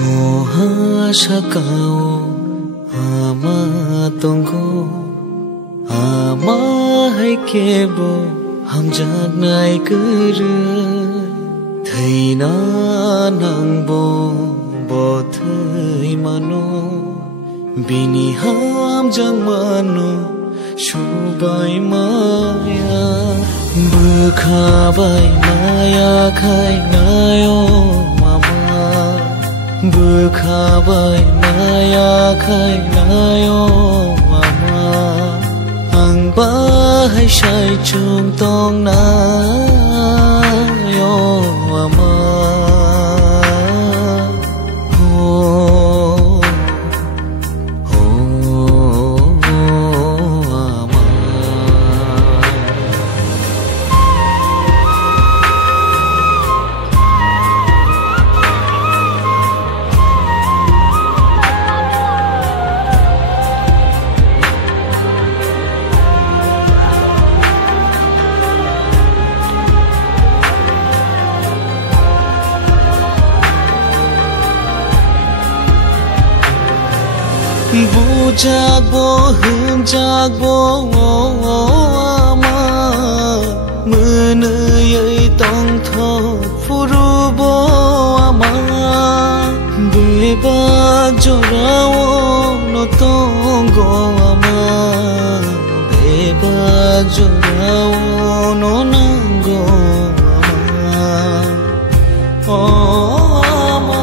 Oha sakao ama tonggo ama hai kebo hamjak nai kere thaina nangbo bo thai mano bini hamjang mano shubai maya bukhabai maya khai nayo bukhabai maya khai nayo mama ang bahai shai chung tong na yo mama Bujagbo hunjagbo ama menuyai tongtho furubo ama bebak jorao no tonggo ama bebak jorao no nanggo ama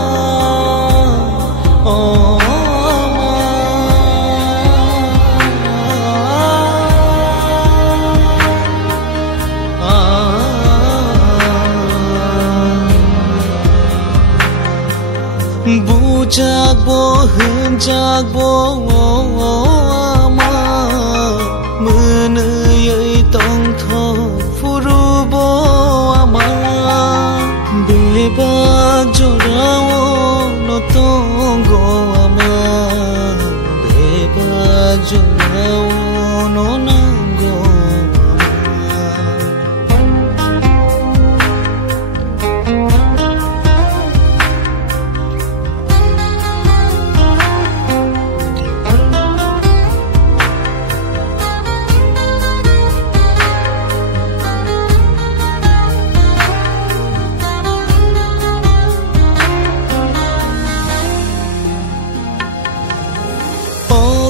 Bujagbo hunjagbo ama menuyai tongtho furubo ama bebak jorao no tonggo ama bebak jorao no nanggo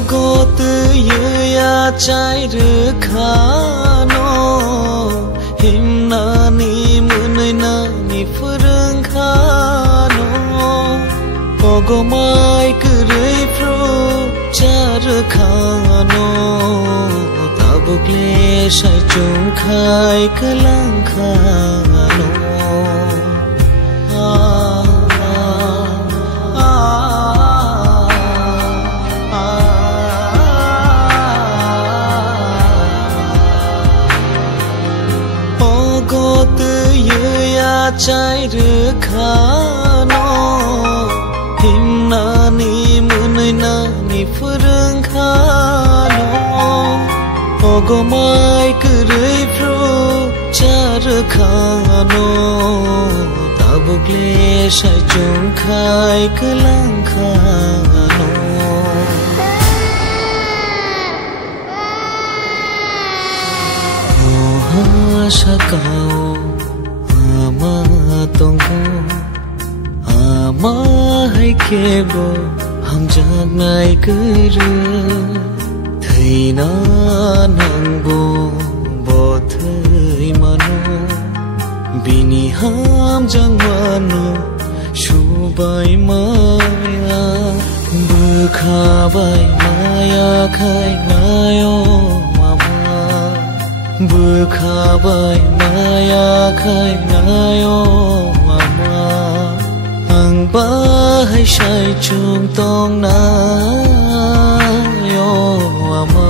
got ya chai khano himna ni munai na ni furung khano ogomai kurei pro char khano tabukle sai chung khai kalang khano got ya chai khano himna ni munai na ni furung khano ogomai kurei pro char khano tabukle sai chung khai kalang khano sakao ama tonggo ama hai kebo hamjak nai kere thaina nangbo bo thai mano bini hamjang mano shubai maya bukhabai maya khai nayo bukhabai maya khai nayo mama ang bahai shai chung tong na yo mama